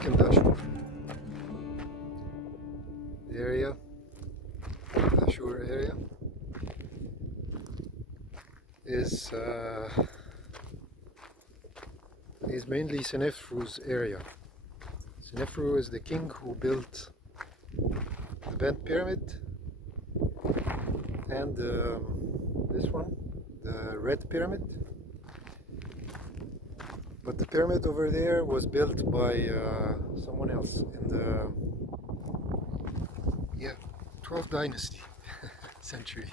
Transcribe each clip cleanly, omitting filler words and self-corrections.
second Ashur. The area, Ashur area, is mainly Sneferu's area. Sneferu is the king who built the bent pyramid and this one, the red pyramid. But the pyramid over there was built by someone else in the 12th dynasty century.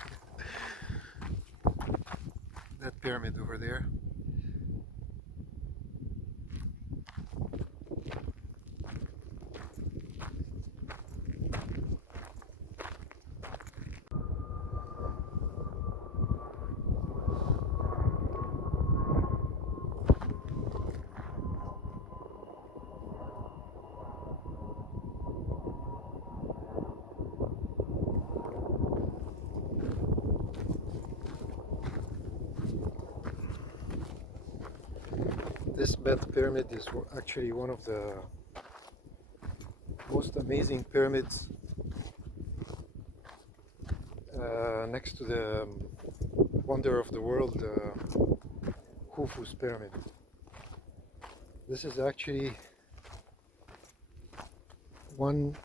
That pyramid over there. This bent pyramid is actually one of the most amazing pyramids next to the wonder of the world, Khufu's pyramid. This is actually one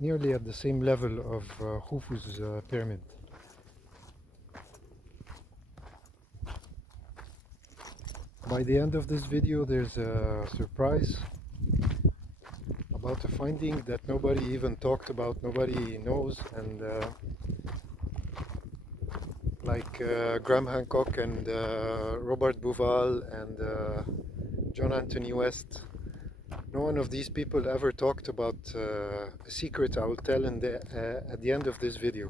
nearly at the same level of Khufu's pyramid. By the end of this video there's a surprise about a finding that nobody even talked about, nobody knows, and like Graham Hancock and Robert Bouval and John Anthony West, no one of these people ever talked about a secret I will tell at the end of this video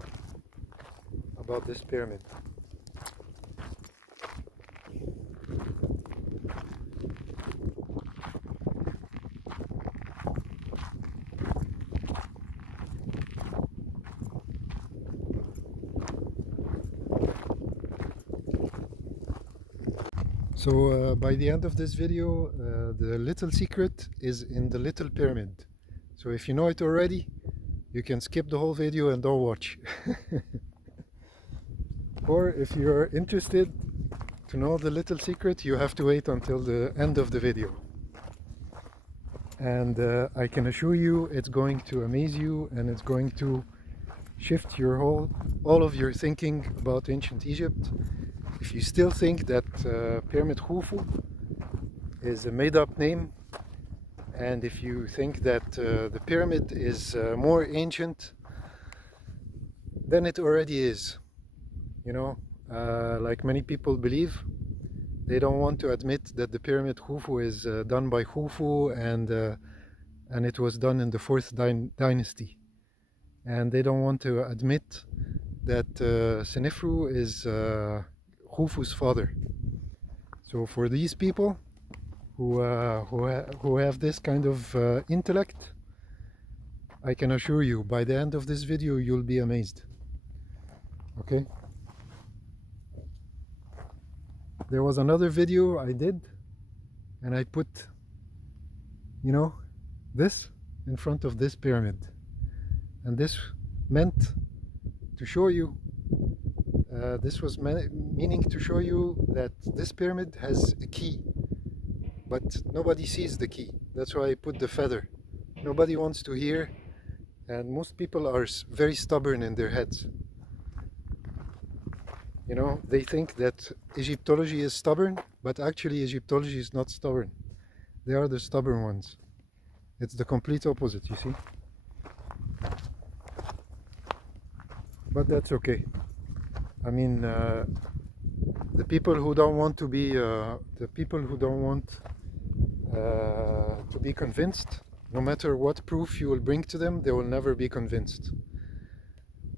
about this pyramid. So by the end of this video, the little secret is in the little pyramid. So if you know it already, you can skip the whole video and don't watch. Or if you're interested to know the little secret, you have to wait until the end of the video. And I can assure you it's going to amaze you, and it's going to shift your all of your thinking about ancient Egypt. If you still think that Pyramid Khufu is a made-up name, and if you think that the pyramid is more ancient, then it already is. You know, like many people believe, they don't want to admit that the Pyramid Khufu is done by Khufu, and it was done in the 4th dynasty. And they don't want to admit that Sneferu is Khufu's father. So for these people who have this kind of intellect, I can assure you by the end of this video you'll be amazed. Okay? There was another video I did, and I put, you know, this in front of this pyramid, and this meant to show you this was meaning to show you that this pyramid has a key, but nobody sees the key. That's why I put the feather. Nobody wants to hear, and most people are very stubborn in their heads. You know, they think that Egyptology is stubborn, but actually Egyptology is not stubborn. They are the stubborn ones. It's the complete opposite, you see. But that's okay. I mean, the people who don't want to be, to be convinced, no matter what proof you will bring to them, they will never be convinced.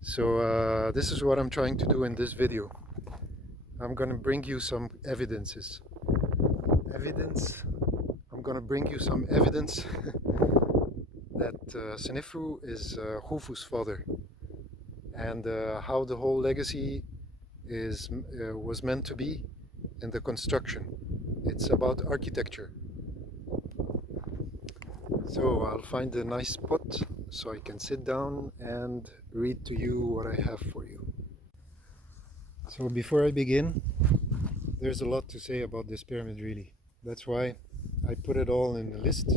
So this is what I'm trying to do in this video. I'm gonna bring you some evidences. I'm gonna bring you some evidence that Sneferu is Khufu's father, and how the whole legacy was meant to be in the construction. It's about architecture. So I'll find a nice spot so I can sit down and read to you what I have for you. So before I begin, there's a lot to say about this pyramid really. That's why I put it all in a list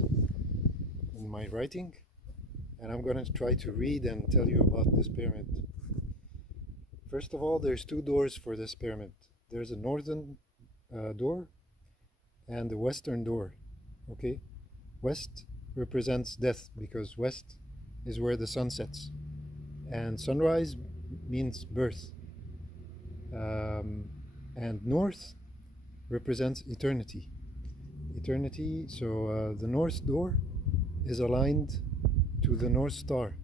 in my writing, and I'm going to try to read and tell you about this pyramid. First of all, there's two doors for this pyramid. There's a northern door and a western door. Okay, west represents death because west is where the sun sets, and sunrise means birth. And north represents eternity. Eternity, so the north door is aligned to the North Star,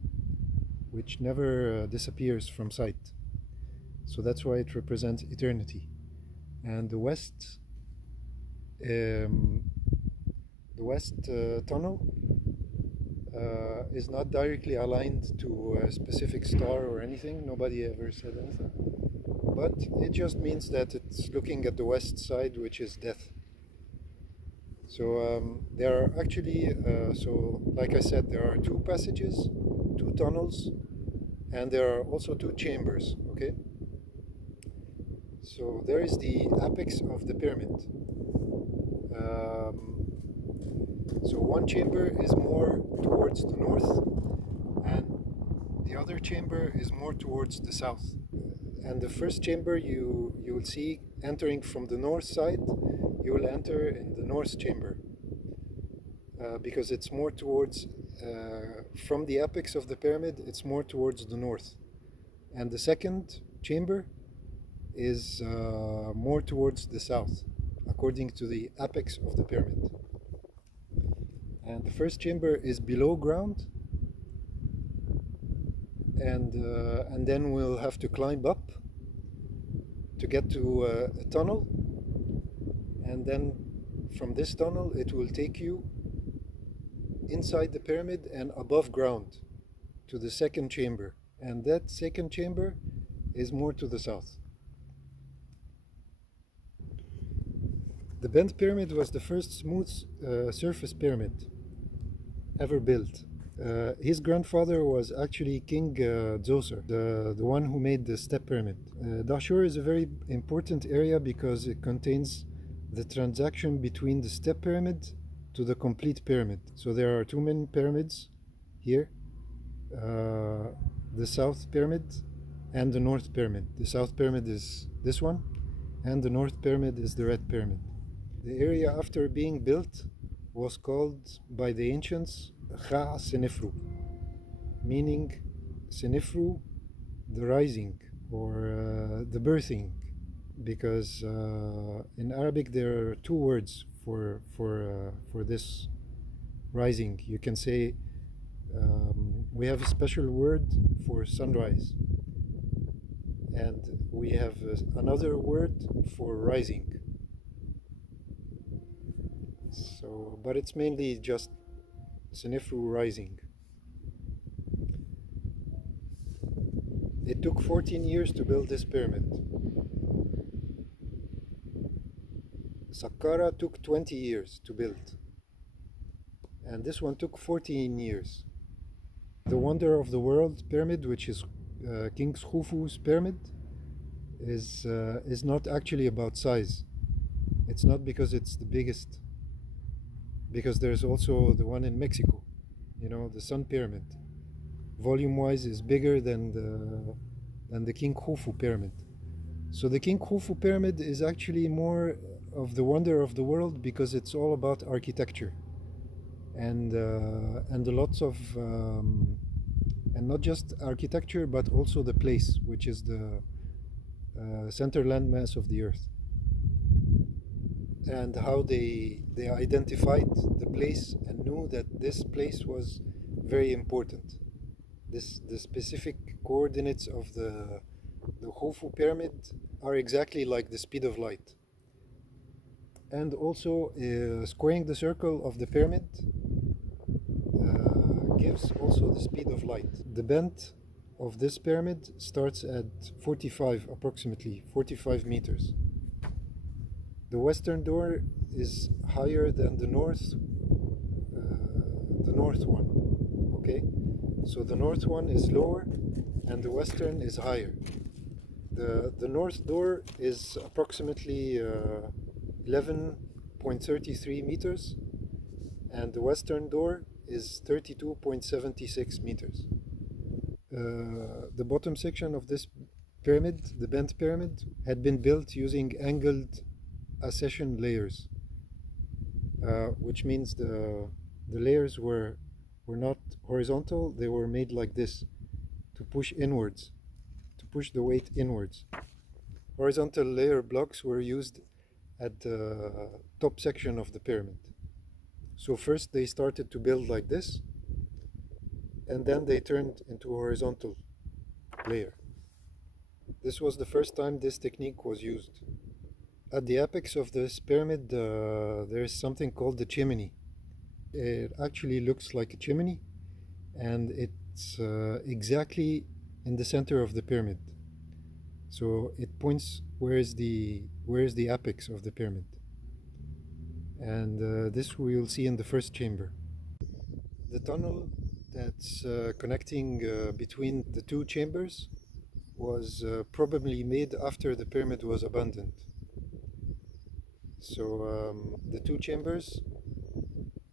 which never disappears from sight. So that's why it represents eternity. And the west tunnel is not directly aligned to a specific star or anything. Nobody ever said anything. But it just means that it's looking at the west side, which is death. So there are actually, so like I said, there are two passages, two tunnels, and there are also two chambers, okay? So there is the apex of the pyramid. So one chamber is more towards the north, and the other chamber is more towards the south. And the first chamber you will see entering from the north side, you will enter in the north chamber because it's more towards, from the apex of the pyramid, it's more towards the north. And the second chamber is more towards the south, according to the apex of the pyramid. And the first chamber is below ground, and then we'll have to climb up to get to a tunnel, and then from this tunnel it will take you inside the pyramid and above ground to the second chamber, and that second chamber is more to the south. The bent pyramid was the first smooth surface pyramid ever built. His grandfather was actually King Djoser, the one who made the step pyramid. Dashur is a very important area because it contains the transaction between the step pyramid to the complete pyramid. So there are two main pyramids here, the south pyramid and the north pyramid. The south pyramid is this one, and the north pyramid is the red pyramid. The area after being built was called by the ancients Sneferu, meaning Sneferu, the rising, or the birthing, because in Arabic there are two words for this rising. You can say we have a special word for sunrise, and we have another word for rising. So, but it's mainly just Sneferu rising. It took 14 years to build this pyramid. Saqqara took 20 years to build, and this one took 14 years. The Wonder of the World pyramid, which is King Khufu's pyramid, is not actually about size. It's not because it's the biggest, because there's also the one in Mexico, you know, the Sun Pyramid. Volume-wise is bigger than the King Khufu pyramid. So the King Khufu pyramid is actually more of the wonder of the world because it's all about architecture, and lots of and not just architecture but also the place, which is the center landmass of the earth, and how they identified the place and knew that this place was very important. The specific coordinates of the Khufu pyramid are exactly like the speed of light. And also squaring the circle of the pyramid gives also the speed of light. The bent of this pyramid starts at approximately 45 meters. The western door is higher than the the north one. Okay, so the north one is lower and the western is higher. The north door is approximately 11.33 meters, and the western door is 32.76 meters. The bottom section of this pyramid, the bent pyramid, had been built using angled accession layers, which means the layers were not horizontal, they were made like this to push inwards, to push the weight inwards. Horizontal layer blocks were used at the top section of the pyramid. So first they started to build like this, and then they turned into a horizontal layer. This was the first time this technique was used. At the apex of this pyramid, there is something called the chimney. It actually looks like a chimney, and it's exactly in the center of the pyramid. So it points where is the apex of the pyramid. And this we will see in the first chamber. The tunnel that's connecting between the two chambers was probably made after the pyramid was abandoned. So the two chambers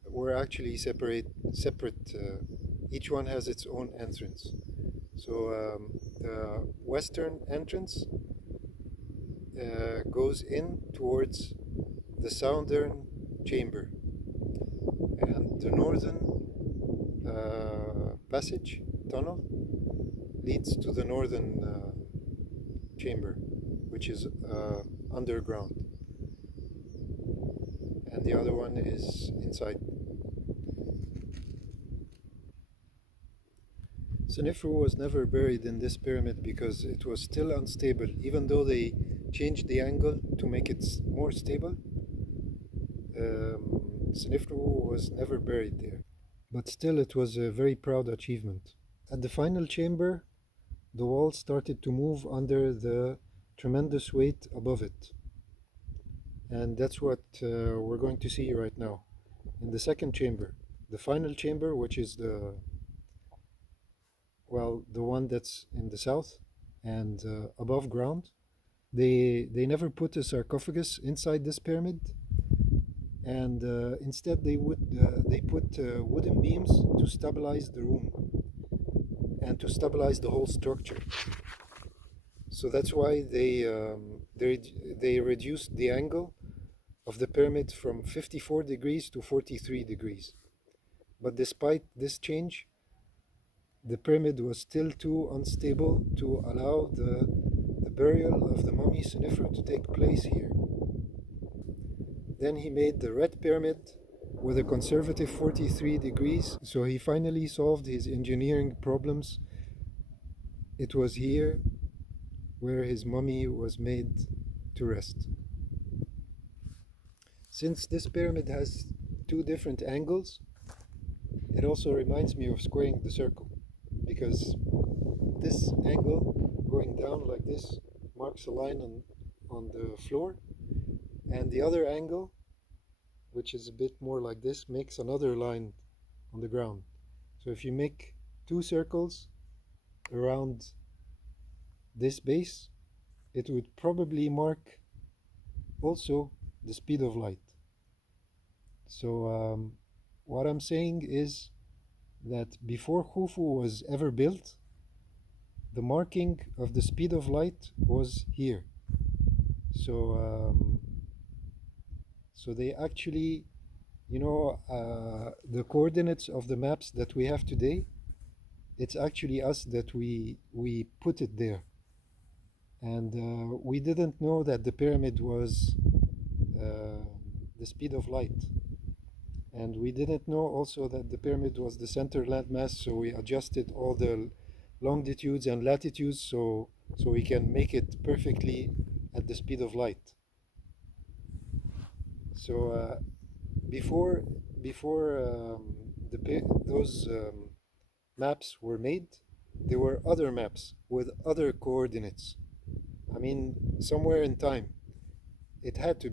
were actually separate. Each one has its own entrance. So the western entrance goes in towards the southern chamber, and the northern passage tunnel leads to the northern chamber, which is underground, and the other one is inside. Sneferu was never buried in this pyramid because it was still unstable. Even though they changed the angle to make it more stable, Sneferu was never buried there. But still, it was a very proud achievement. At the final chamber, the wall started to move under the tremendous weight above it. And that's what we're going to see right now. In the second chamber, the final chamber, which is the one that's in the south and above ground, they never put a sarcophagus inside this pyramid, and instead they put wooden beams to stabilize the room and to stabilize the whole structure. So that's why they reduced the angle of the pyramid from 54 degrees to 43 degrees. But despite this change, the pyramid was still too unstable to allow the burial of the mummy Sneferu to take place here. Then he made the red pyramid with a conservative 43 degrees, so he finally solved his engineering problems. It was here where his mummy was made to rest. Since this pyramid has two different angles, it also reminds me of squaring the circle, because this angle going down like this marks a line on the floor, and the other angle, which is a bit more like this, makes another line on the ground. So if you make two circles around this base, it would probably mark also the speed of light. So what I'm saying is that before Khufu was ever built, the marking of the speed of light was here. So so they actually, the coordinates of the maps that we have today, it's actually us that we put it there. And we didn't know that the pyramid was the speed of light. And we didn't know also that the pyramid was the center landmass, so we adjusted all the longitudes and latitudes so we can make it perfectly at the speed of light. So before those maps were made, there were other maps with other coordinates. I mean, somewhere in time, it had to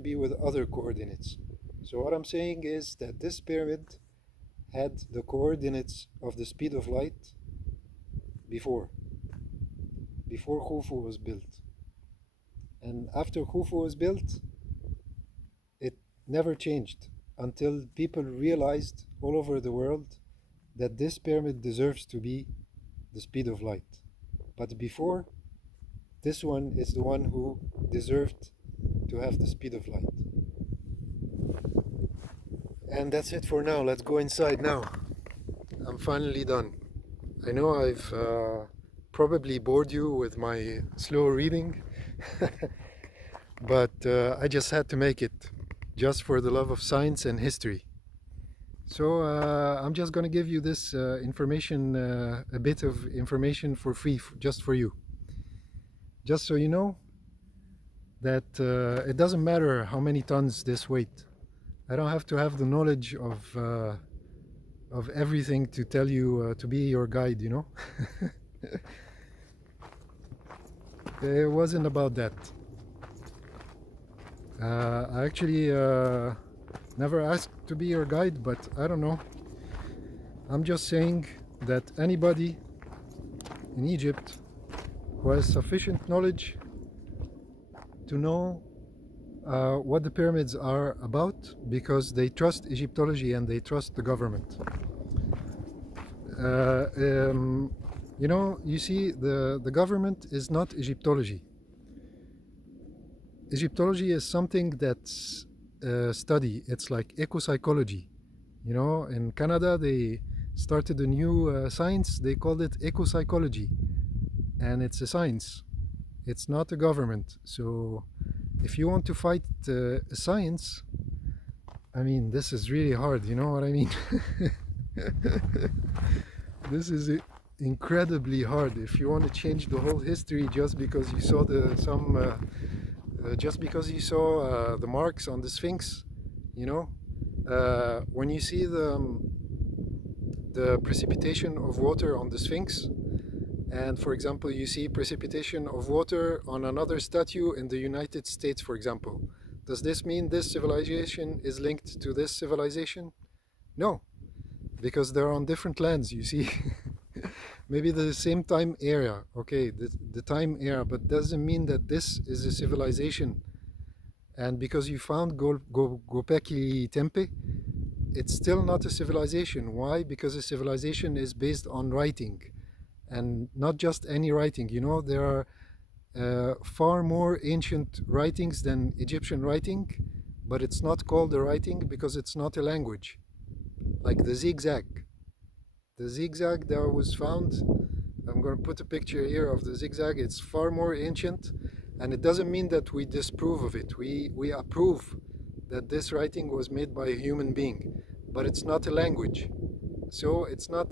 be with other coordinates. So what I'm saying is that this pyramid had the coordinates of the speed of light before Khufu was built. And after Khufu was built, it never changed until people realized all over the world that this pyramid deserves to be the speed of light. But before, this one is the one who deserved to have the speed of light. And that's it for now. Let's go inside now. I'm finally done. I know I've probably bored you with my slow reading, but I just had to make it, just for the love of science and history. So I'm just going to give you this information, a bit of information for free, just for you. Just so you know that it doesn't matter how many tons this weight. I don't have to have the knowledge of everything to tell you to be your guide, you know. It wasn't about that. I actually never asked to be your guide, but I don't know. I'm just saying that anybody in Egypt who has sufficient knowledge to know what the pyramids are about, because they trust Egyptology and they trust the government. You know, you see, the government is not Egyptology. Egyptology is something that's study. It's like ecopsychology. You know, in Canada they started a new science. They called it ecopsychology, and it's a science. It's not a government. So if you want to fight science, I mean, this is really hard. You know what I mean? This is incredibly hard. If you want to change the whole history just because you saw the marks on the Sphinx, you know, when you see the precipitation of water on the Sphinx, and for example you see precipitation of water on another statue in the United States, for example, does this mean this civilization is linked to this civilization? No, because they're on different lands, you see. Maybe the same time area, okay, the time era, but doesn't mean that this is a civilization. And because you found Gopeki Tempe, it's still not a civilization. Why? Because a civilization is based on writing, and not just any writing. You know, there are far more ancient writings than Egyptian writing, but it's not called a writing because it's not a language. Like the zigzag. The zigzag that was found, I'm going to put a picture here of the zigzag. It's far more ancient, and it doesn't mean that we disapprove of it. We approve that this writing was made by a human being, but it's not a language. So it's not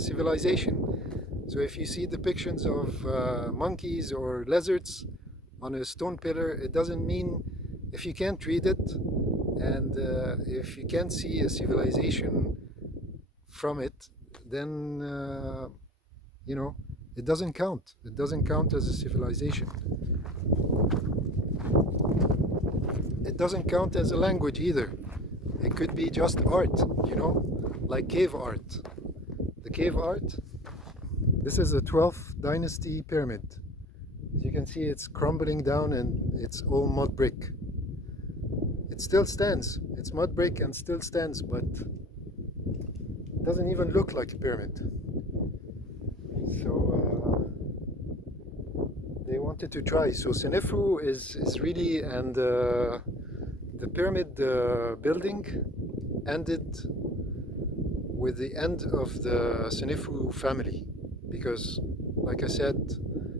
civilization. So if you see depictions of monkeys or lizards on a stone pillar, it doesn't mean, if you can't read it and if you can't see a civilization from it, then you know, it doesn't count. It doesn't count as a civilization. It doesn't count as a language either. It could be just art, you know, like cave art. The cave art, this is a 12th dynasty pyramid. As you can see, it's crumbling down and it's all mud brick. It still stands. It's mud brick and still stands, but it doesn't even look like a pyramid. So they wanted to try. So Sneferu is really, and the pyramid building ended with the end of the Sneferu family, because, like I said,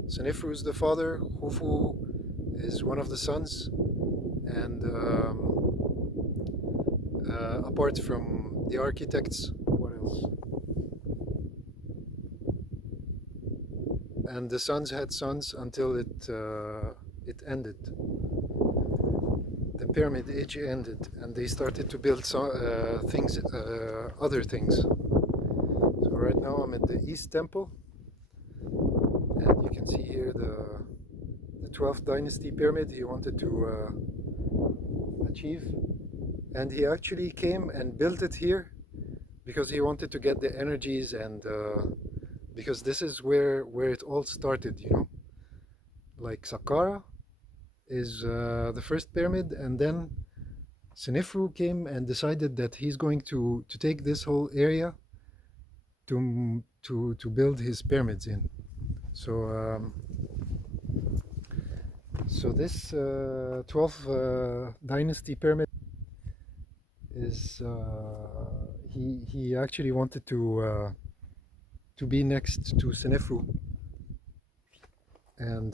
Sneferu is the father, Khufu is one of the sons, and apart from the architects, what else? And the sons had sons until it ended. The pyramid age ended, and they started to build things, other things. So right now I'm at the East Temple, and you can see here the 12th dynasty pyramid he wanted to achieve, and he actually came and built it here because he wanted to get the energies, and because this is where it all started, you know. Like Saqqara is the first pyramid, and then Sneferu came and decided that he's going to take this whole area to build his pyramids in. So so this 12th dynasty pyramid is he actually wanted to be next to Sneferu and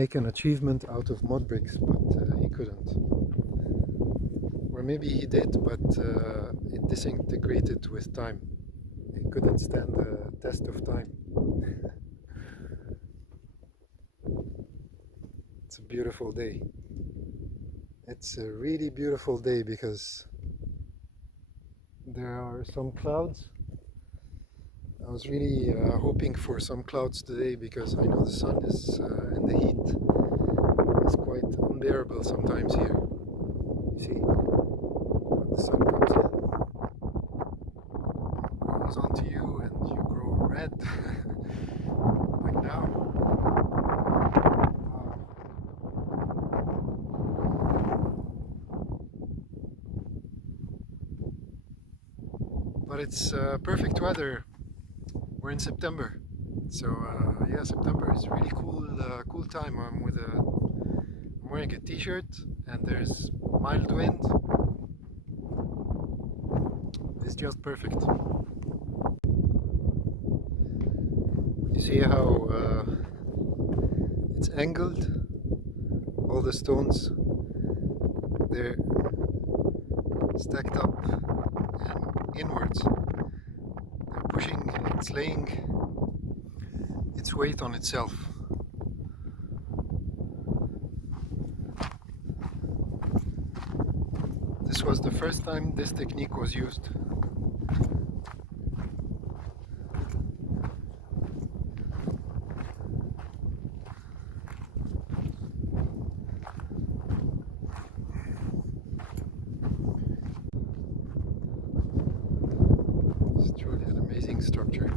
make an achievement out of mud bricks, but he couldn't. Or maybe he did, but it disintegrated with time. It couldn't stand the test of time. It's a beautiful day. It's a really beautiful day because there are some clouds. I was really hoping for some clouds today because I know the sun is and the heat is quite unbearable sometimes here. You see, when the sun comes in, it goes onto you and you grow red like now. But it's perfect weather. We're in September, so yeah, September is really cool time. I'm wearing a t-shirt and there's mild wind. It's just perfect. You see how it's angled? All the stones, they're stacked up and inwards. They're pushing, it's laying its weight on itself. This was the first time this technique was used. It's truly an amazing structure.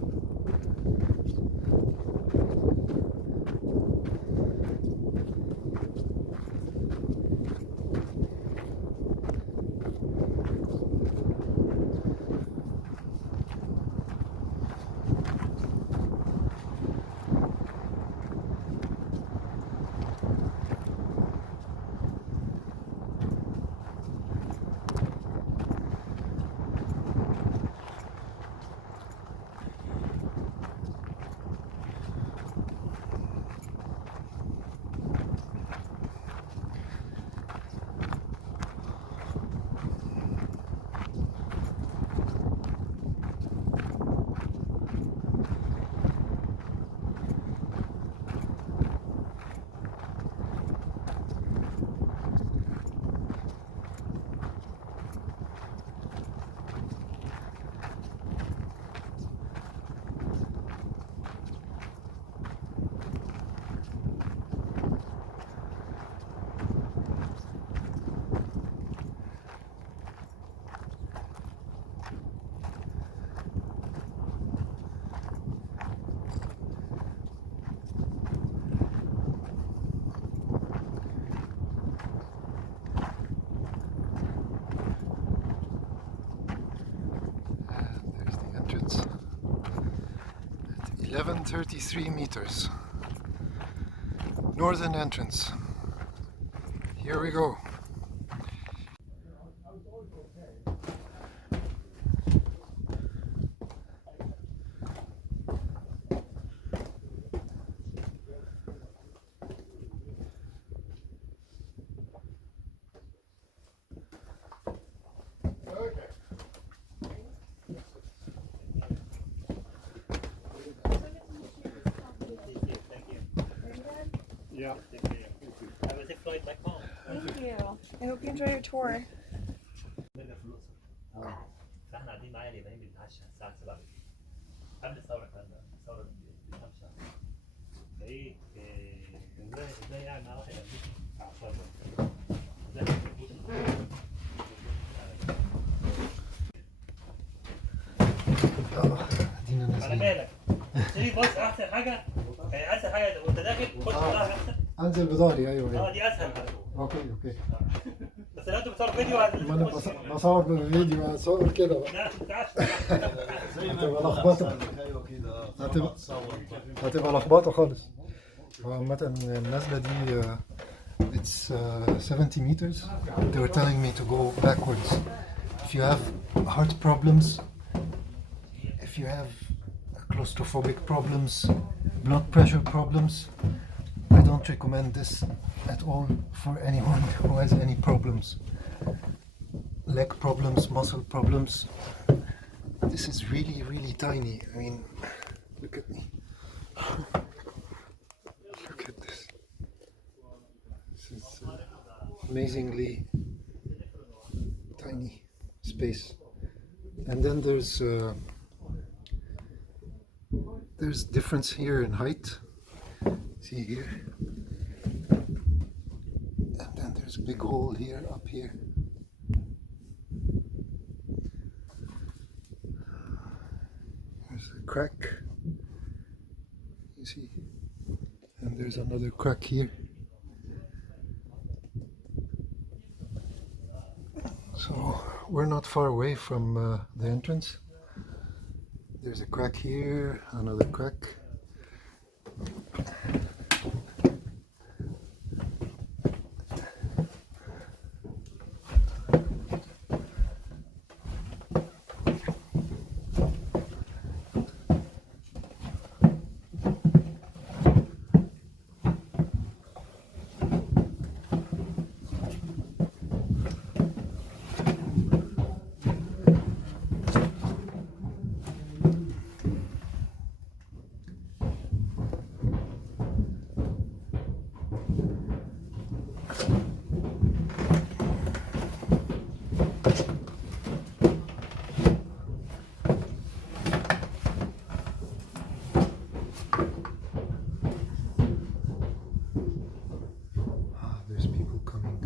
There's the entrance at 1133 meters. Northern entrance. Here we go. Yeah. Have a safe flight back home. Thank you. I hope you enjoy your tour. فاحنا قاعدين معايا اليابانيين بنتعشى الساعه 7 بالليل قبل الثوره الكلام ده الثوره بخمسه فايه ازاي قاعد مع واحد امريكي دي بص احسن حاجه، يعني اسهل حاجه وانت داخل خش بظهرك احسن. انزل بظهري ايوه. دي اسهل حاجه. اوكي. بس لو انت بتصور فيديو ما انا بصور بالفيديو، اصور كده بقى. لا ما تنفعش. هتبقى لخبطه. هتبقى لخبطه خالص. عامة النزلة دي it's 70 meters. They were telling me to go backwards. If you have heart problems, if you have claustrophobic problems, blood pressure problems, I don't recommend this at all for anyone who has any problems. Leg problems, muscle problems. This is really tiny. I mean, look at me. Look at this. This is amazingly tiny space. And then there's difference here in height. See here. And then there's a big hole here, up here. There's a crack. You see? And there's another crack here. So we're not far away from the entrance. There's a crack here, another crack. There's people coming.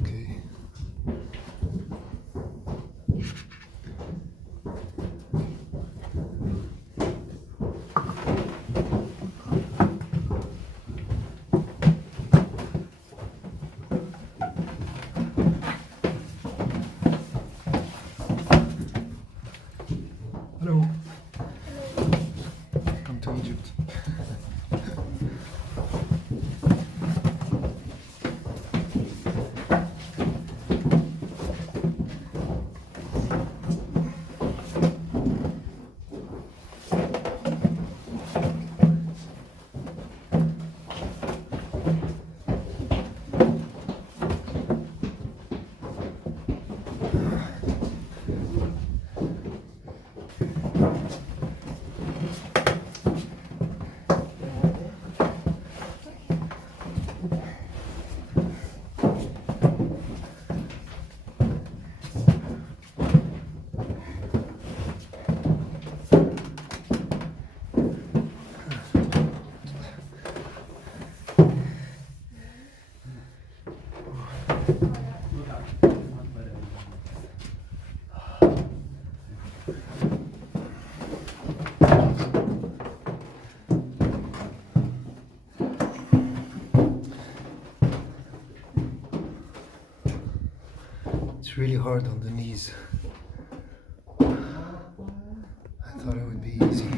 Okay. Hello. Welcome to Egypt. It's really hard on the knees. I thought it would be easy.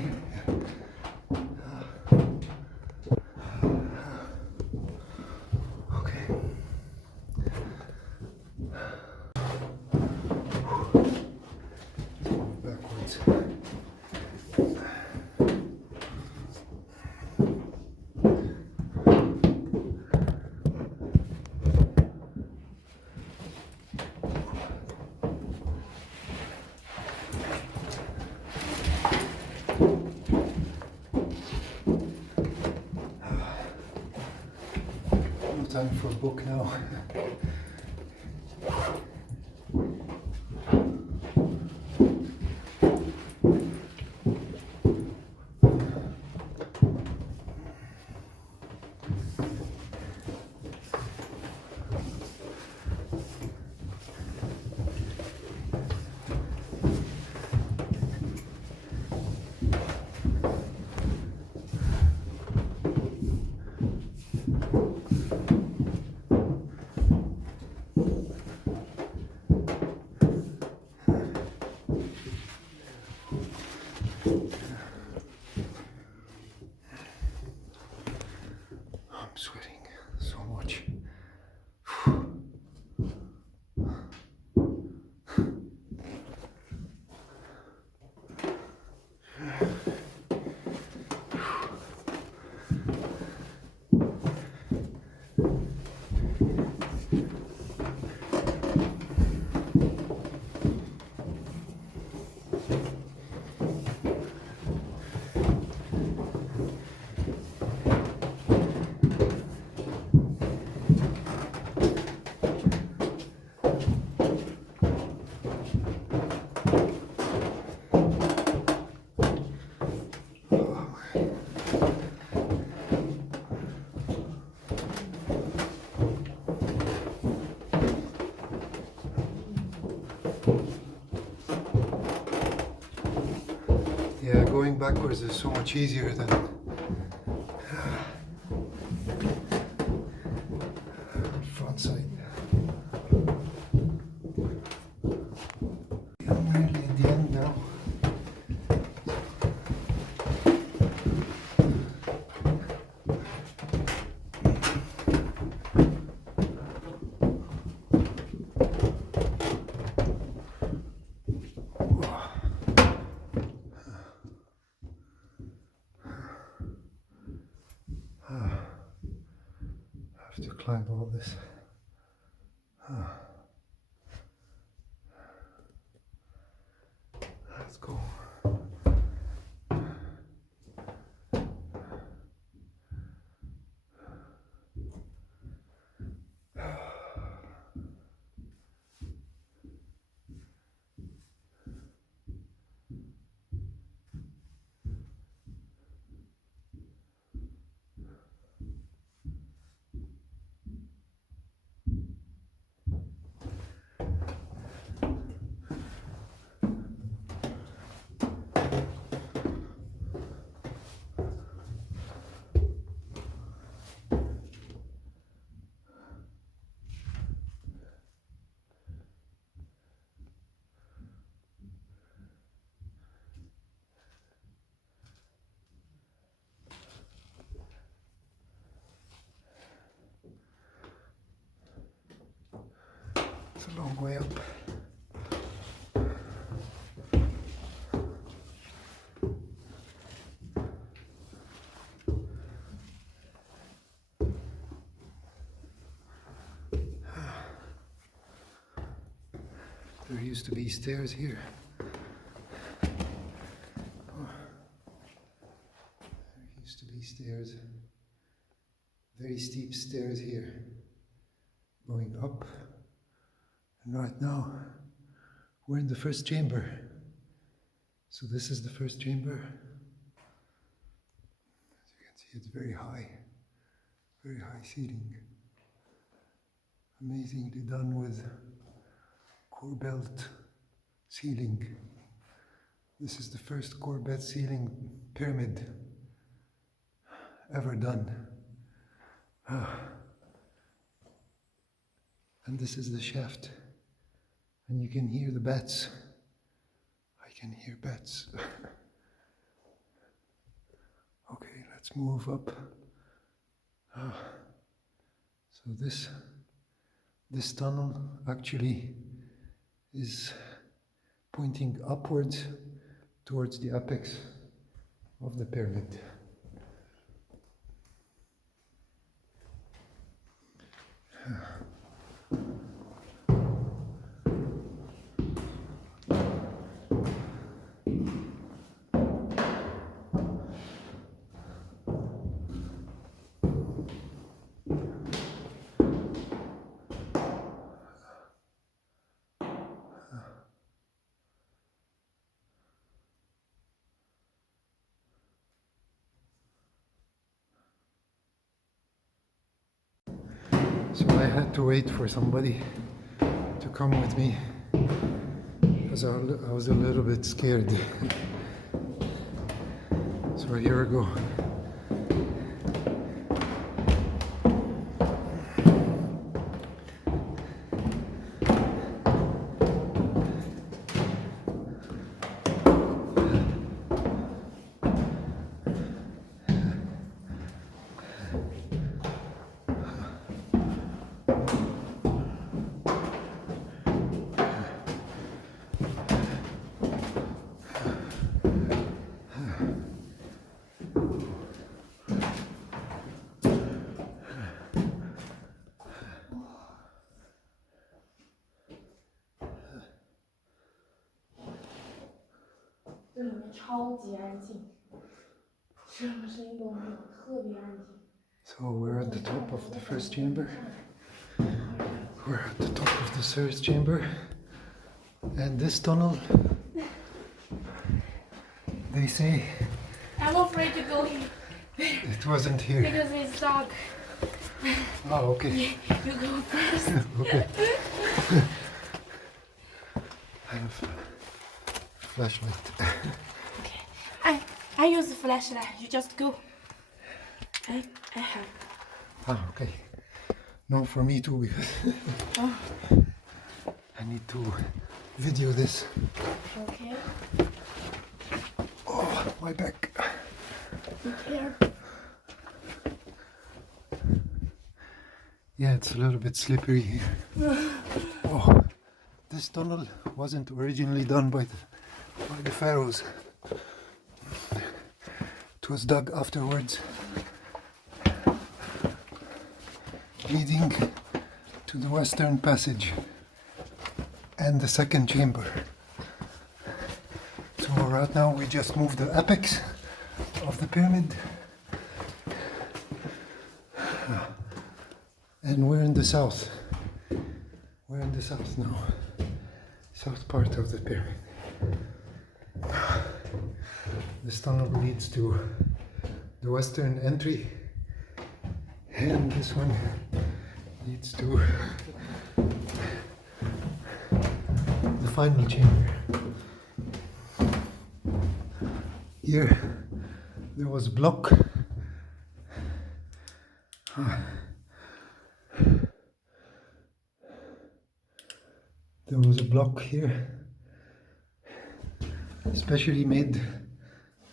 Okay. Backwards. No time for a book now. backwards is so much easier than front side. I'm nearly at the end now. I have to climb all this. Let's go. It's a long way up. There used to be stairs here. There used to be stairs, very steep stairs here, going up. And right now, we're in the first chamber. So this is the first chamber. As you can see, it's very high ceiling. Amazingly done with core belt ceiling. This is the first core belt ceiling pyramid ever done. And this is the shaft. And you can hear the bats. I can hear bats. Okay, let's move up. So this tunnel actually is pointing upwards towards the apex of the pyramid. So I had to wait for somebody to come with me because I was a little bit scared. So here we go. So we're at the top of the first chamber. We're at the top of the third chamber. And this tunnel, they say... I'm afraid to go here. It wasn't here. Because it's dark. Oh, okay. You go first. Okay. I have a flashlight. Okay. I I use the flashlight. You just go. I have. Ah, okay. No, for me too, because Oh, I need to video this. okay. Oh, my back. Here. Yeah, it's a little bit slippery here. Oh, this tunnel wasn't originally done by the pharaohs. It was dug afterwards, leading to the western passage and the second chamber. So right now we just moved the apex of the pyramid, and we're in the south. We're in the south now, south part of the pyramid. This tunnel leads to the western entry, and this one leads to the final chamber. Here there was a block. There was a block here, especially made.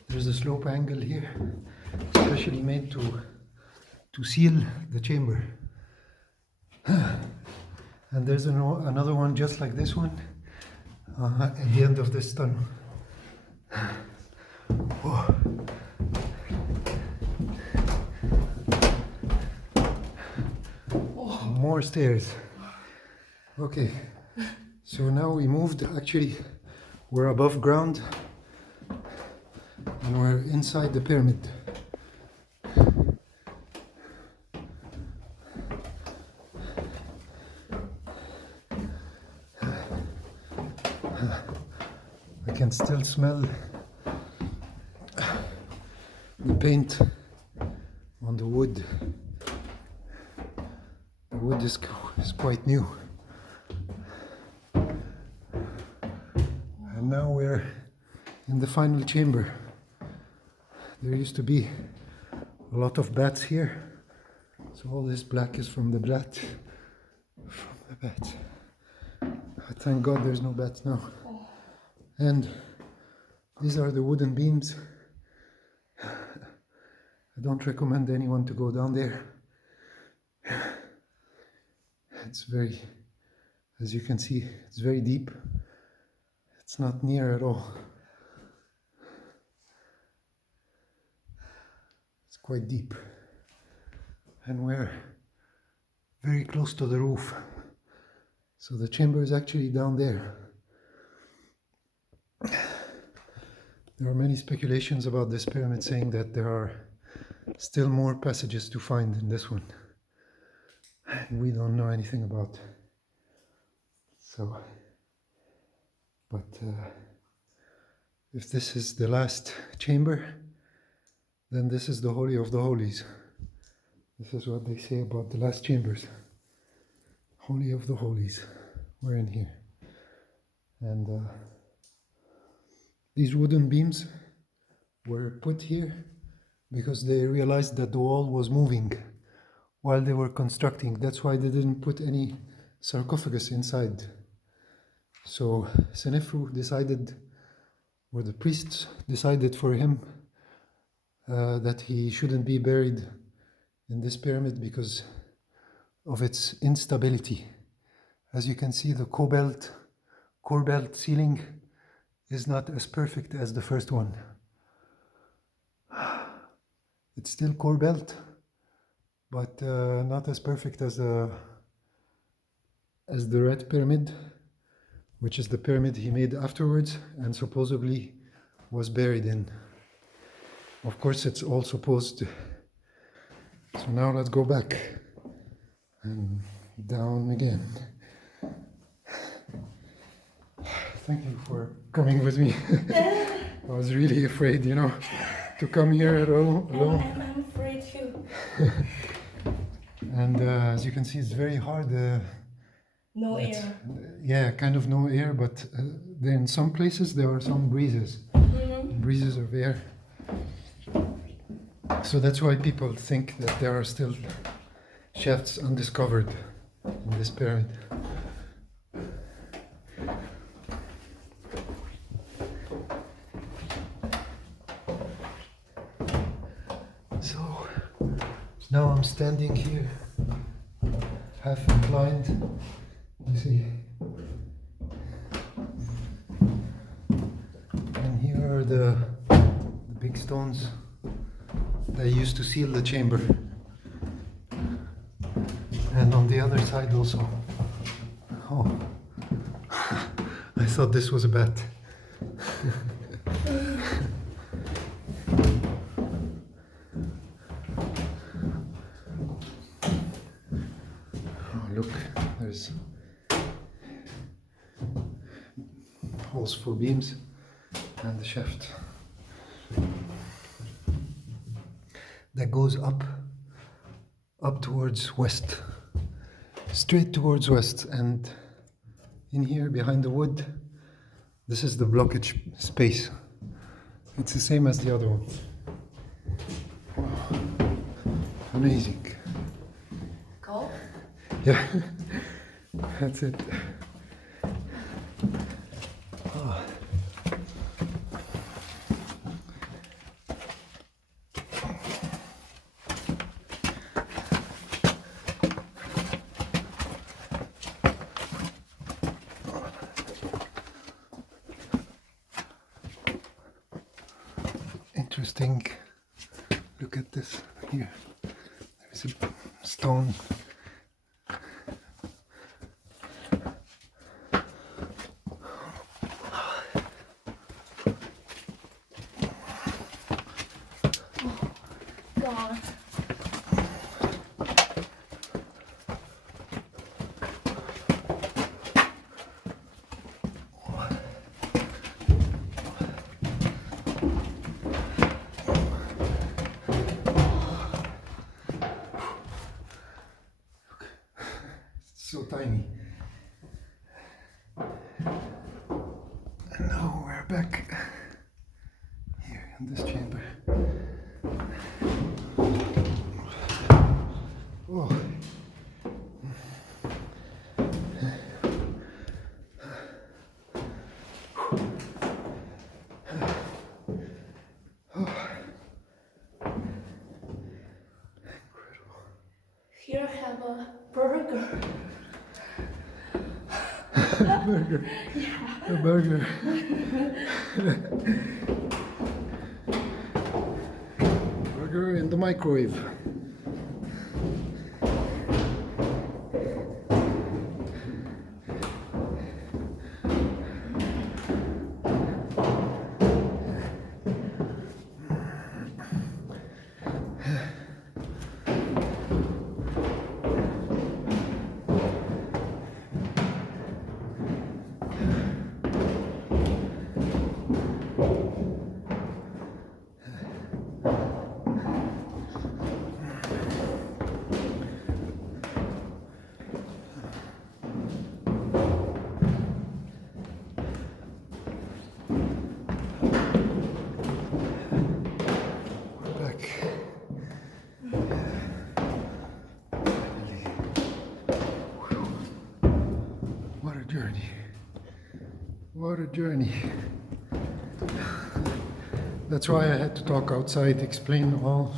There's a slope angle here, especially made to seal the chamber. And there's another one just like this one at the end of this tunnel. Oh. More stairs. Okay, so now we moved. Actually, we're above ground and we're inside the pyramid. I can still smell the paint on the wood. The wood is quite new. And now we're in the final chamber. There used to be a lot of bats here. So all this black is from the bats. Thank God there's no bats now. And these are the wooden beams. I don't recommend anyone to go down there. It's very, as you can see, it's very deep. It's not near at all. It's quite deep. And we're very close to the roof. So the chamber is actually down there. There are many speculations about this pyramid saying that there are still more passages to find in this one. And we don't know anything about. So, but if this is the last chamber, then this is the Holy of the Holies. This is what they say about the last chambers. Holy of the Holies. We're in here. And these wooden beams were put here because they realized that the wall was moving while they were constructing. That's why they didn't put any sarcophagus inside. So Sneferu decided, or the priests decided for him, that he shouldn't be buried in this pyramid because of its instability. As you can see, the core belt ceiling is not as perfect as the first one. It's still core belt, but not as perfect as the Red Pyramid, which is the pyramid he made afterwards and supposedly was buried in. Of course, it's all supposed to. So now let's go back and down again. Thank you for coming with me. I was really afraid, to come here alone. I'm afraid too. And as you can see, it's very hard. No air. Yeah, kind of no air, but then in some places there are some breezes. Mm-hmm. Breezes of air. So that's why people think that there are still shafts undiscovered in this pyramid. So now I'm standing here, half inclined, you see. And here are the big stones that used to seal the chamber. And on the other side also. Oh, I thought this was a bat. Oh, look, there's holes for beams and the shaft that goes up towards west, straight towards west. And in here behind the wood, this is the blockage space. It's the same as the other one. Wow. Amazing. Cool. Yeah, that's it. Oh. Interesting. Look at this here. There's a stone. God. So tiny. And now we're back here in this chamber. Oh. Here I have a burger. Burger. A burger. Burger in the microwave. What a journey. That's why I had to talk outside, explain all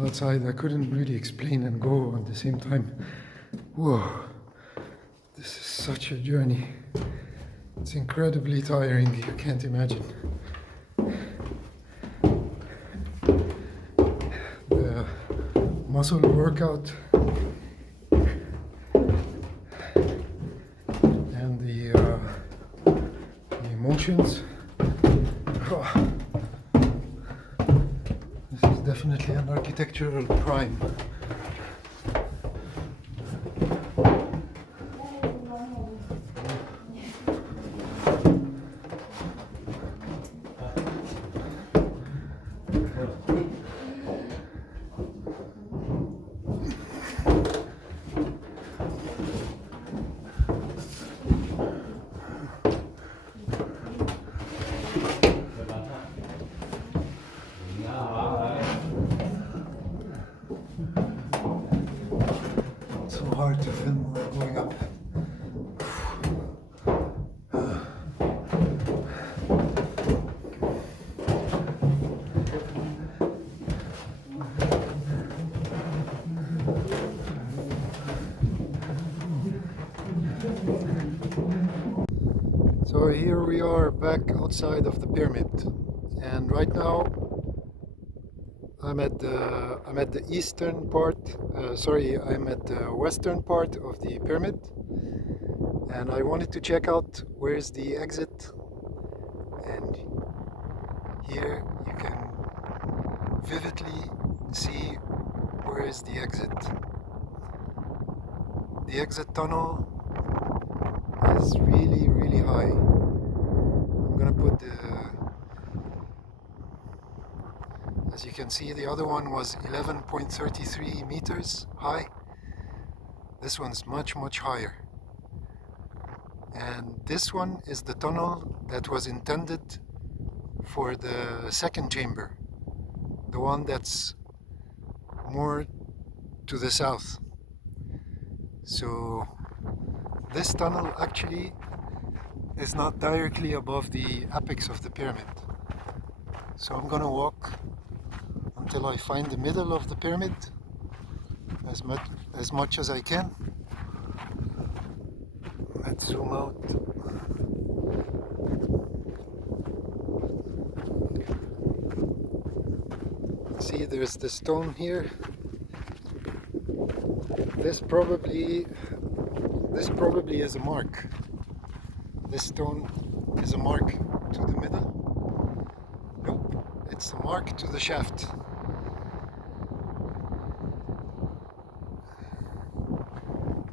outside. I couldn't really explain and go at the same time. Whoa, this is such a journey. It's incredibly tiring, you can't imagine. The muscle workout and the emotions. Oh. This is definitely an architectural crime. hard to film going up. So here we are back outside of the pyramid, and right now I'm at the eastern part. I'm at the western part of the pyramid, and I wanted to check out where's the exit. And here you can vividly see where is the exit. The exit tunnel is really, really high. I'm gonna put as you can see, the other one was 11.33 meters high. This one's much, much higher. And this one is the tunnel that was intended for the second chamber, the one that's more to the south. So this tunnel actually is not directly above the apex of the pyramid. So I'm gonna walk until I find the middle of the pyramid as much as I can. Let's zoom out. See, there's the stone here. This probably is a mark. This stone is a mark to the middle. Nope, it's a mark to the shaft.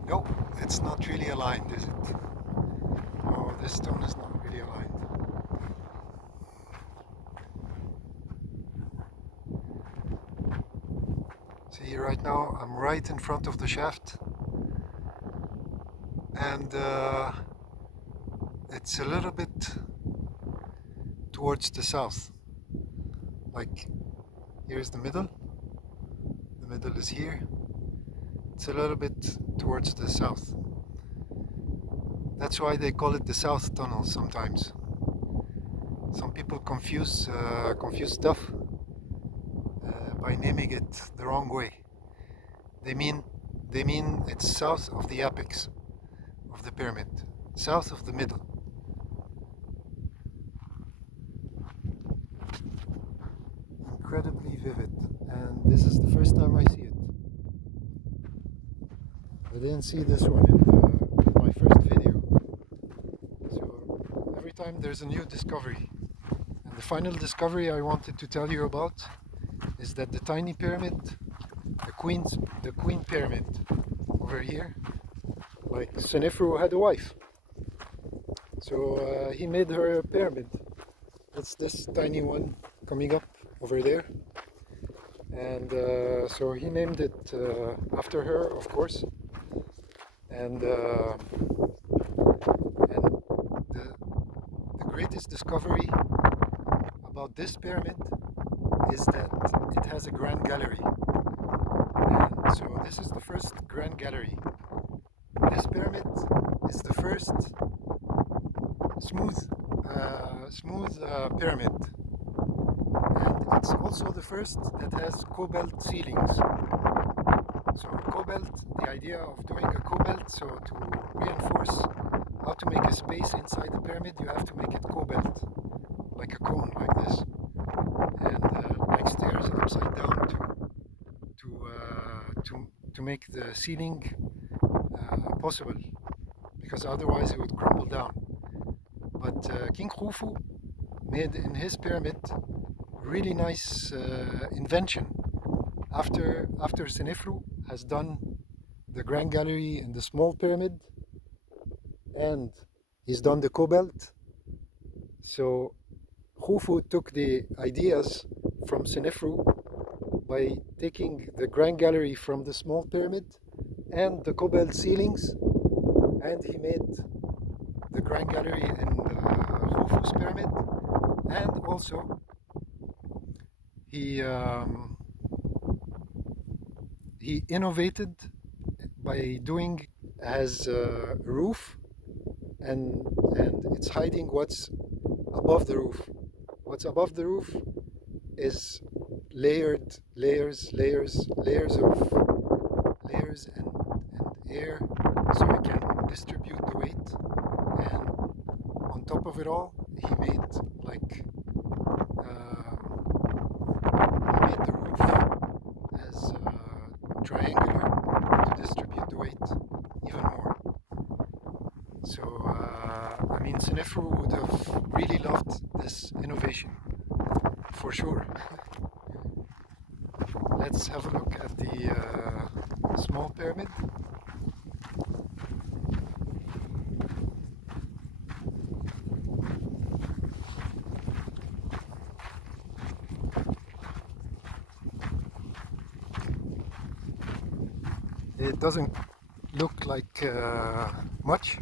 Nope, it's not really aligned, is it? No, this stone is not really aligned. See, right now I'm right in front of the shaft, and it's a little bit towards the south. Like, here's the middle is here. It's a little bit towards the south. That's why they call it the south tunnel sometimes. Some people confuse stuff by naming it the wrong way. They mean it's south of the apex of the pyramid, south of the middle. Incredibly vivid, and this is the first time I see it. I didn't see this one in my first video. So every time there's a new discovery. And the final discovery I wanted to tell you about is that the tiny pyramid, the queen pyramid over here, like Sneferu had a wife. So he made her a pyramid. That's this tiny one coming up over there. And so he named it after her, of course. And the greatest discovery about this pyramid is that it has a grand gallery. And so this is the first grand gallery. This pyramid is the first smooth pyramid. And it's also the first that has cobalt ceilings. So cobalt, the idea of doing a cobalt, so to reinforce how to make a space inside the pyramid, you have to make it cobalt, like a cone like this, and like stairs upside down to make the ceiling possible, because otherwise it would crumble down. But King Khufu made in his pyramid really nice invention. After Sneferu has done the grand gallery in the small pyramid, and he's done the cobalt, so Khufu took the ideas from Sneferu by taking the grand gallery from the small pyramid and the cobalt ceilings, and he made the grand gallery in Khufu's pyramid, and also he innovated by doing has a roof, and it's hiding what's above the roof. What's above the roof is layers and air, so it can distribute the weight. And on top of it all, he made the roof as triangular to distribute the weight even more. So I mean, Sneferu would have really loved this innovation for sure. Let's have a look at the small pyramid. It doesn't look like much,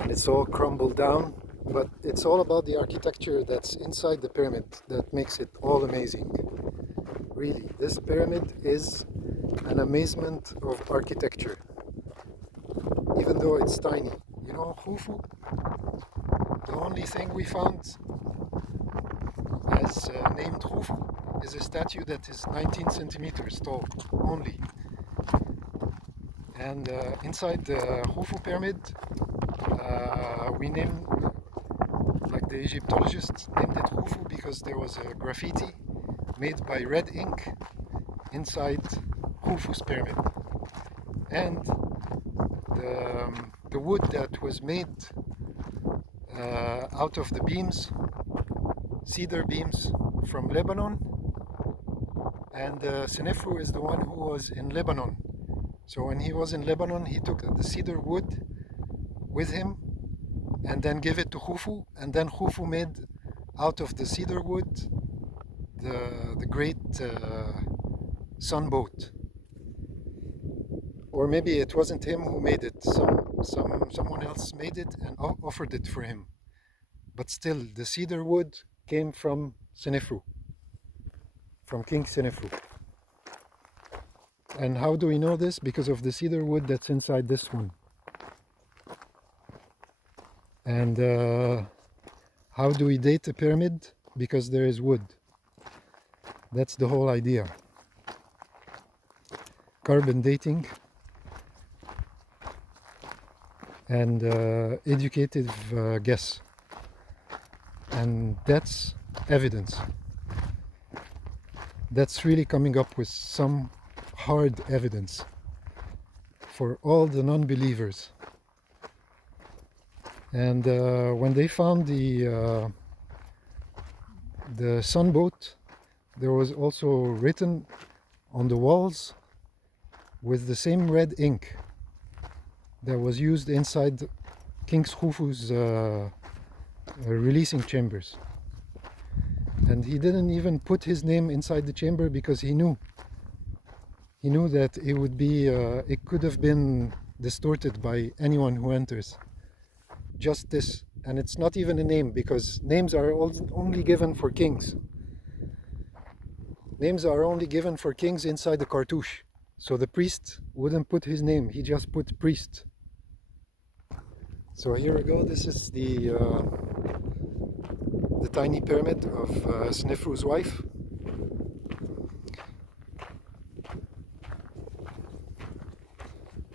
and it's all crumbled down, but it's all about the architecture that's inside the pyramid that makes it all amazing. Really, this pyramid is an amazement of architecture, even though it's tiny. You know, Khufu, the only thing we found as named Khufu is a statue that is 19 centimeters tall only. And inside the Khufu pyramid, we named, like the Egyptologists named it Khufu because there was a graffiti made by red ink inside Khufu's pyramid. And the wood that was made out of the beams, cedar beams from Lebanon, and Sneferu is the one who was in Lebanon. So when he was in Lebanon, he took the cedar wood with him and then gave it to Khufu, and then Khufu made out of the cedar wood the great sunboat. Or maybe it wasn't him who made it, someone else made it and offered it for him. But still, the cedar wood came from Sneferu, from King Sneferu. And how do we know this? Because of the cedar wood that's inside this one. And how do we date a pyramid? Because there is wood. That's the whole idea. Carbon dating and educative guess. And that's evidence. That's really coming up with some hard evidence for all the non-believers. And when they found the sunboat, there was also written on the walls with the same red ink that was used inside King Khufu's releasing chambers. And he didn't even put his name inside the chamber because he knew that it would be it could have been distorted by anyone who enters. Just this, and it's not even a name, because names are only given for kings. Names are only given for kings inside the cartouche. So the priest wouldn't put his name, he just put priest. So here we go, this is the tiny pyramid of Sneferu's wife.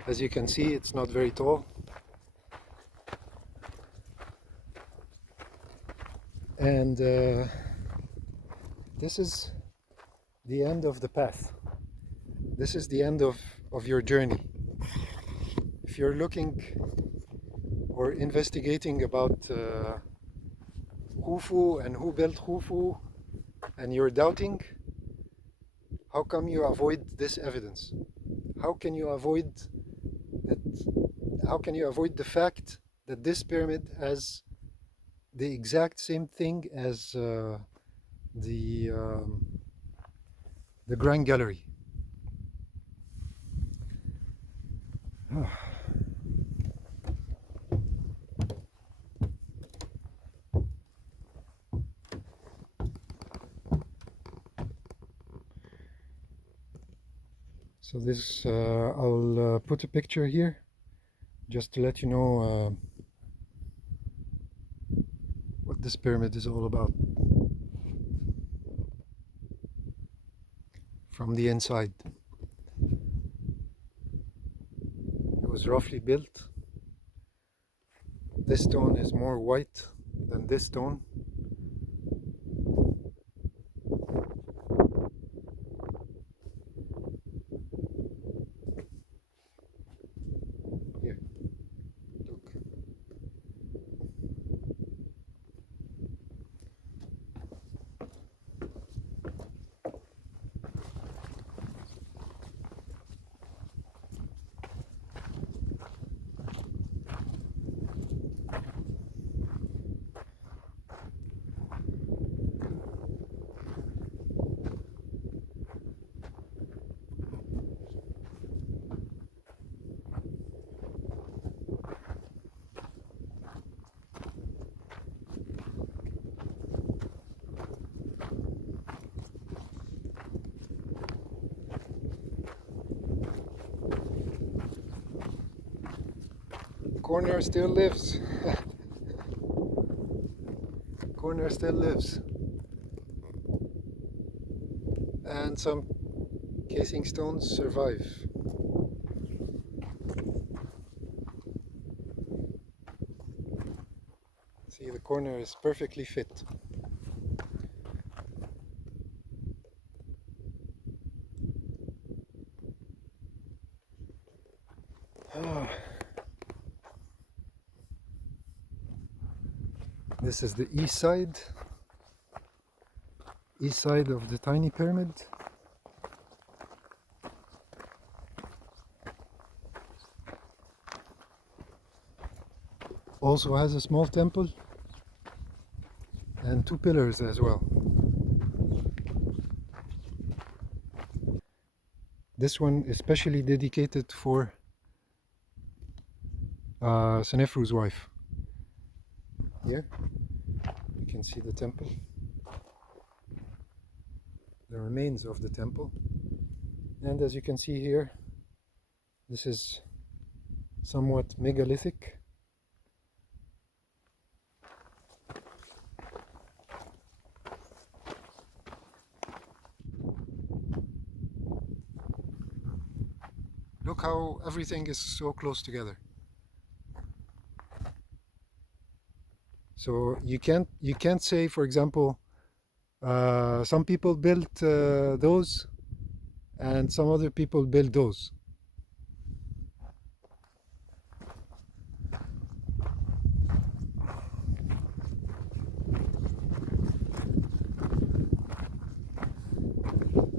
As you can see, it's not very tall. And this is the end of the path. This is the end of your journey. If you're looking or investigating about Khufu and who built Khufu, and you're doubting, how come you avoid this evidence? How can you avoid that? How can you avoid the fact that this pyramid has the exact same thing as the Grand Gallery? So this, I'll put a picture here just to let you know what this pyramid is all about from the inside. It was roughly built. This stone is more white than this stone. Here, look. Corner still lives. Corner still lives. And some casing stones survive. See, the corner is perfectly fit. This is the east side of the tiny pyramid. Also has a small temple and two pillars as well. This one is specially dedicated for Sneferu's wife. Here you can see the temple, the remains of the temple, and as you can see here, this is somewhat megalithic. Look how everything is so close together. So you can't say, for example, some people built those and some other people built those.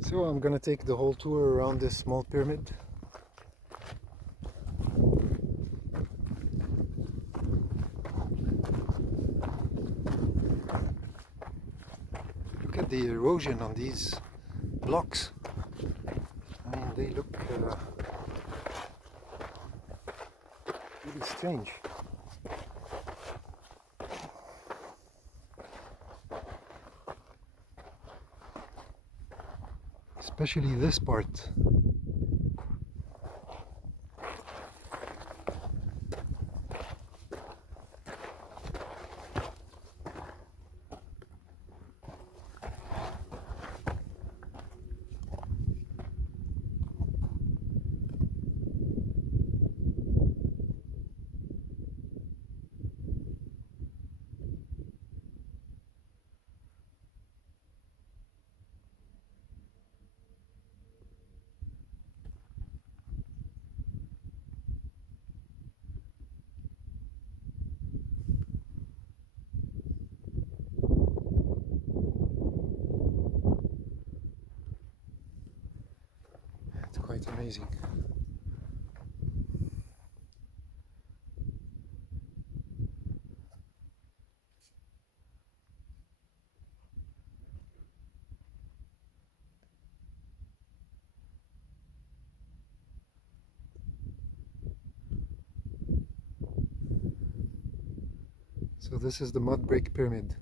So I'm gonna take the whole tour around this small pyramid. Look at the erosion on these blocks. I mean, they look really strange. Especially this part. It's quite amazing. So this is the mud brick pyramid.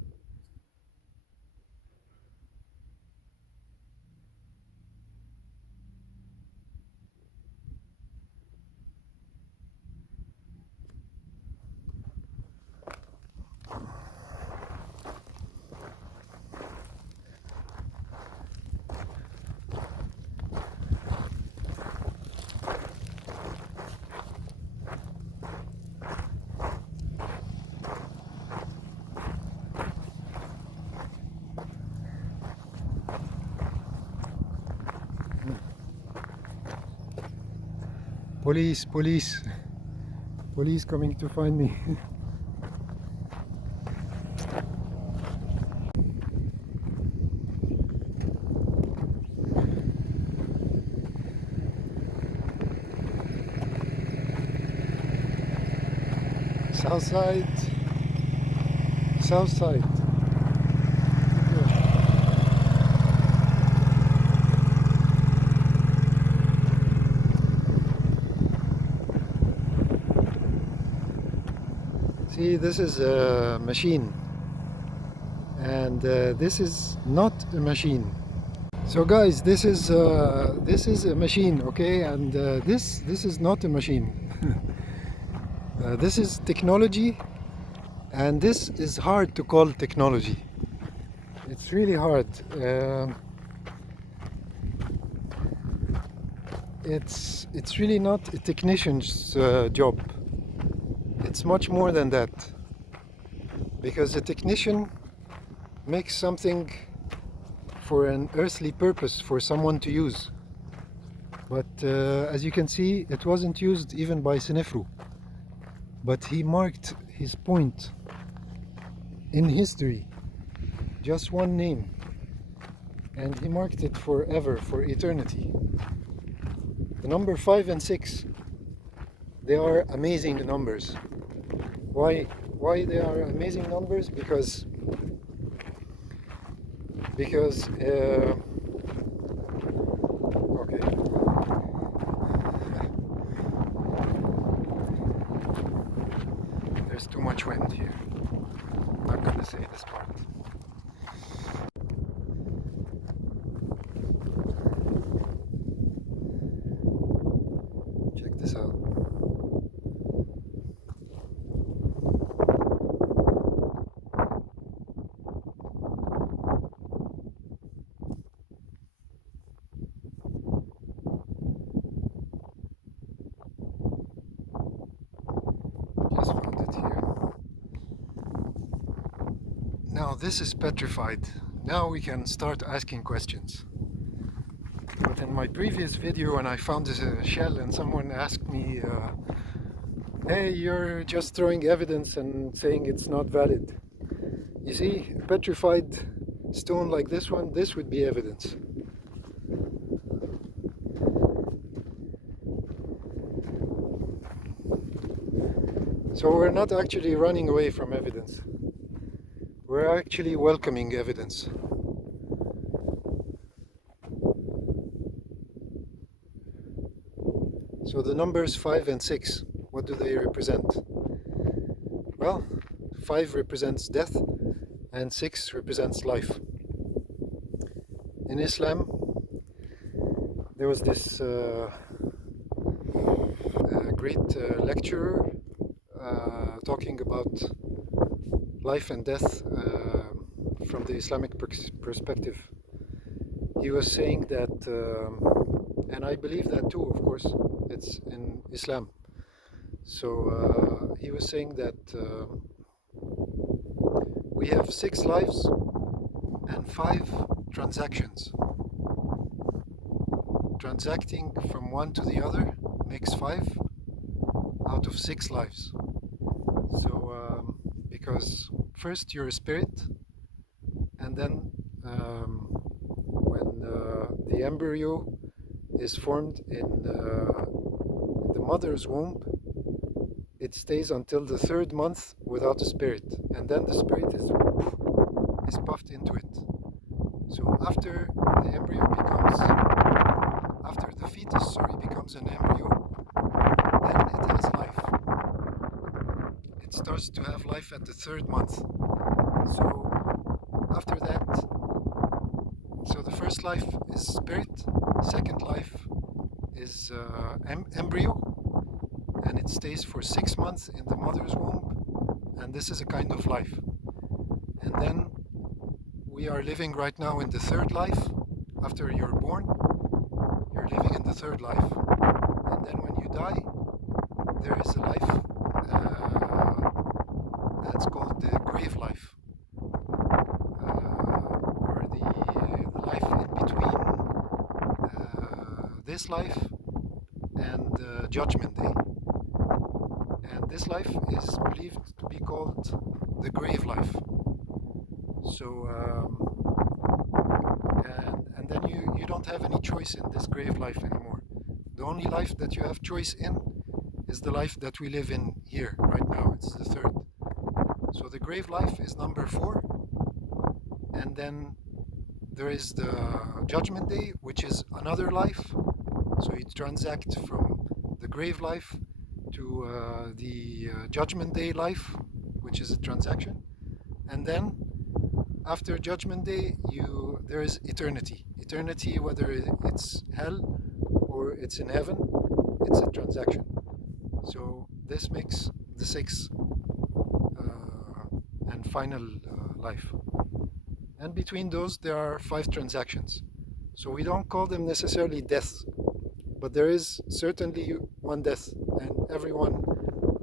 Police, police, police coming to find me. South side, south side. See, this is a machine, and this is not a machine. So guys, this is a machine, okay, and this is not a machine. This is technology, and this is hard to call technology. It's really hard. It's really not a technician's job. It's much more than that, because a technician makes something for an earthly purpose for someone to use. But as you can see, it wasn't used even by Sneferu. But he marked his point in history, just one name, and he marked it forever, for eternity. The number 5 and 6, they are amazing numbers. Why they are amazing numbers? Because okay. There's too much wind here. I'm not gonna say this part. Check this out. Just found it here. Now this is petrified. Now we can start asking questions. But in my previous video, when I found this shell and someone asked me, hey, you're just throwing evidence and saying it's not valid. You see, a petrified stone like this one, this would be evidence. So we're not actually running away from evidence. We're actually welcoming evidence. So the numbers 5 and 6, what do they represent? Well, 5 represents death and 6 represents life. In Islam, there was this great lecturer talking about life and death from the Islamic perspective. He was saying that, and I believe that too, of course, it's in Islam. So he was saying that we have 6 lives and 5 transactions. Transacting from one to the other makes 5 out of 6 lives. So because first you're a spirit, and then when the embryo is formed in the mother's womb, it stays until the 3rd month without a spirit, and then the spirit is puffed into it. So after the embryo becomes, after the fetus, becomes an embryo, then it has life. It starts to have life at the 3rd month. So after that, so the first life is spirit, second life is embryo, and it stays for 6 months in the mother's womb, and this is a kind of life. And then we are living right now in the 3rd life. After you're born, you're living in the 3rd life, and then when you die, there is a life that's called the grave life, or the life in between this life and Judgment Day. And this life is believed to be called the grave life. So, and then you don't have any choice in this grave life anymore. The only life that you have choice in is the life that we live in here right now. It's the third. So the grave life is number 4, and then there is the Judgment Day, which is another life. So you transact from the grave life to the Judgment Day life, which is a transaction, and then after Judgment Day, there is eternity. Eternity, whether it's hell or it's in heaven, it's a transaction. So this makes the 6th and final life. And between those, there are 5 transactions. So we don't call them necessarily deaths, but there is certainly one death, and everyone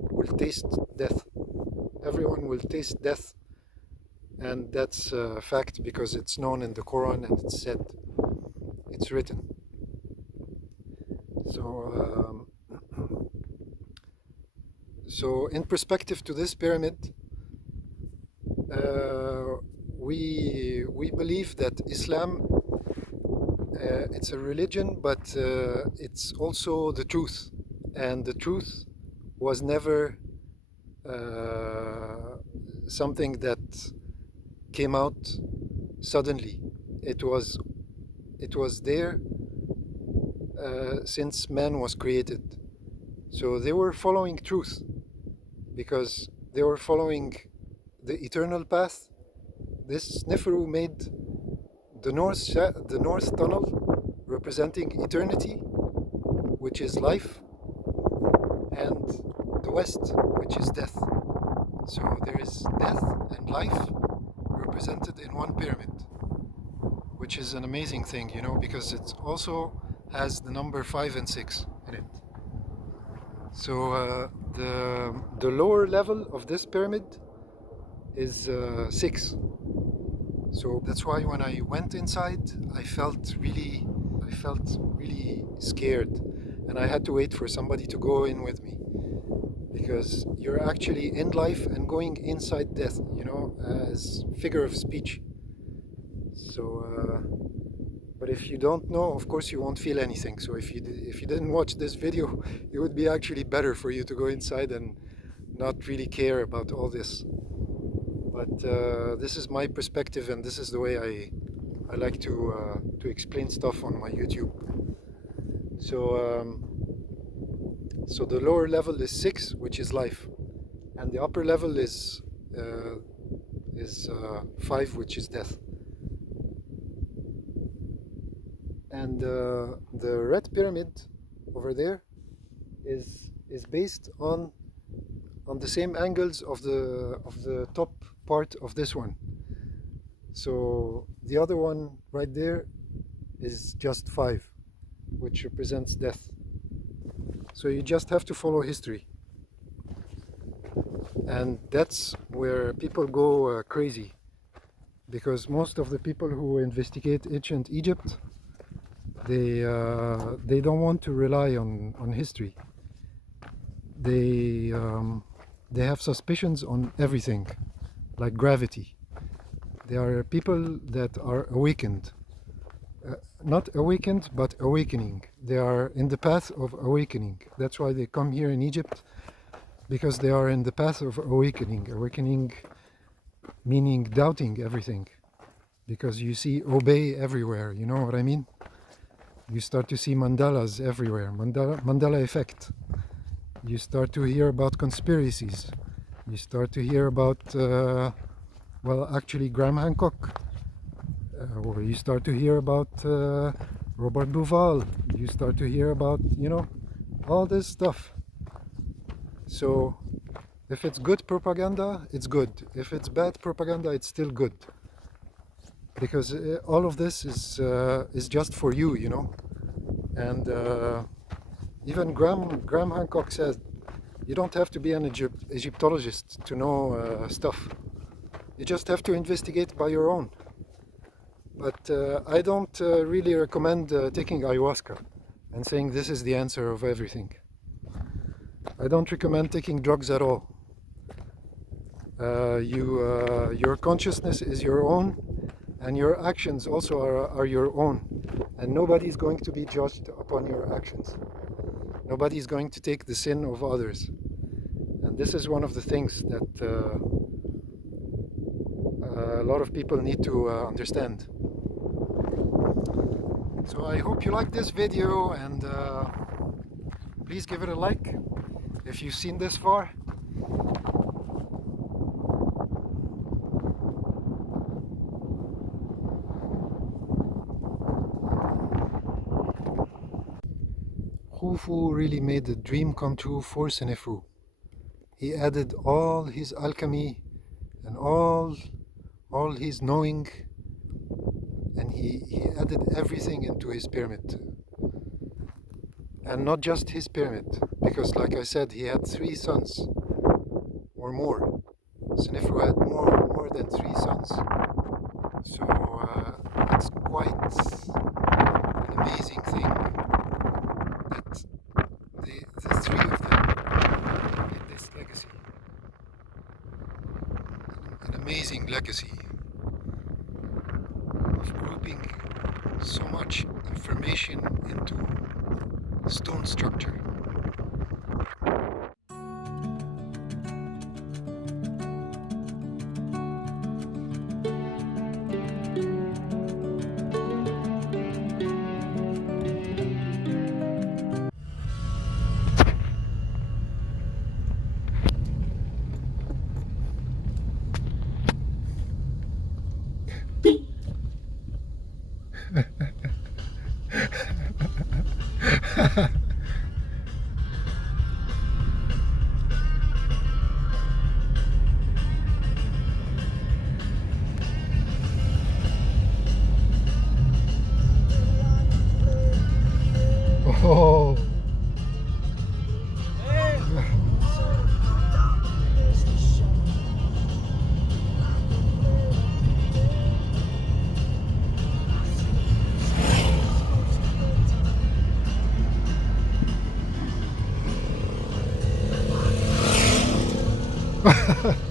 will taste death. Everyone will taste death, and that's a fact because it's known in the Quran and it's said, it's written. So in perspective to this pyramid, we believe that Islam, it's a religion, but it's also the truth, and the truth was never something that came out suddenly. It was there since man was created. So they were following truth because they were following the eternal path. This Sneferu made the north tunnel representing eternity, which is life, and the west, which is death. So there is death and life represented in one pyramid, which is an amazing thing, you know, because it also has the number 5 and 6 in it. So the lower level of this pyramid is 6. So that's why when I went inside, I felt really scared, and I had to wait for somebody to go in with me, because you're actually in life and going inside death, you know, as figure of speech. So, but if you don't know, of course you won't feel anything. So if you didn't watch this video, it would be actually better for you to go inside and not really care about all this. But this is my perspective, and this is the way I like to explain stuff on my YouTube. So so the lower level is 6, which is life, and the upper level is 5, which is death. And the red pyramid over there is based on the same angles of the top part of this one. So the other one right there is just 5, which represents death. So you just have to follow history, and that's where people go crazy, because most of the people who investigate ancient Egypt, they don't want to rely on history. They have suspicions on everything, like gravity. There are people that are awakened, not awakened but awakening. They are in the path of awakening. That's why they come here in Egypt, because they are in the path of awakening. Awakening meaning doubting everything, because you see obey everywhere, you know what I mean? You start to see mandalas everywhere, mandala effect. You start to hear about conspiracies. You start to hear about, well, actually Graham Hancock. Or you start to hear about Robert Duval. You start to hear about, you know, all this stuff. So if it's good propaganda, it's good. If it's bad propaganda, it's still good. Because all of this is just for you, you know. And even Graham Hancock said, you don't have to be an Egyptologist to know stuff. You just have to investigate by your own. But I don't really recommend taking ayahuasca. and saying this is the answer of everything. I don't recommend taking drugs at all. Your consciousness is your own, and your actions also are your own, and nobody is going to be judged upon your actions. Nobody is going to take the sin of others, and this is one of the things that a lot of people need to understand. So I hope you like this video, and please give it a like if you've seen this far. Khufu really made the dream come true for Sneferu. He added all his alchemy and all his knowing, and he added everything into his pyramid. And not just his pyramid, because like I said, he had 3 sons or more. Sneferu had more than 3 sons. So it's quite an amazing thing that the 3 of them in this legacy. An amazing legacy of grouping so much information into stone structure. Oh. Ha ha.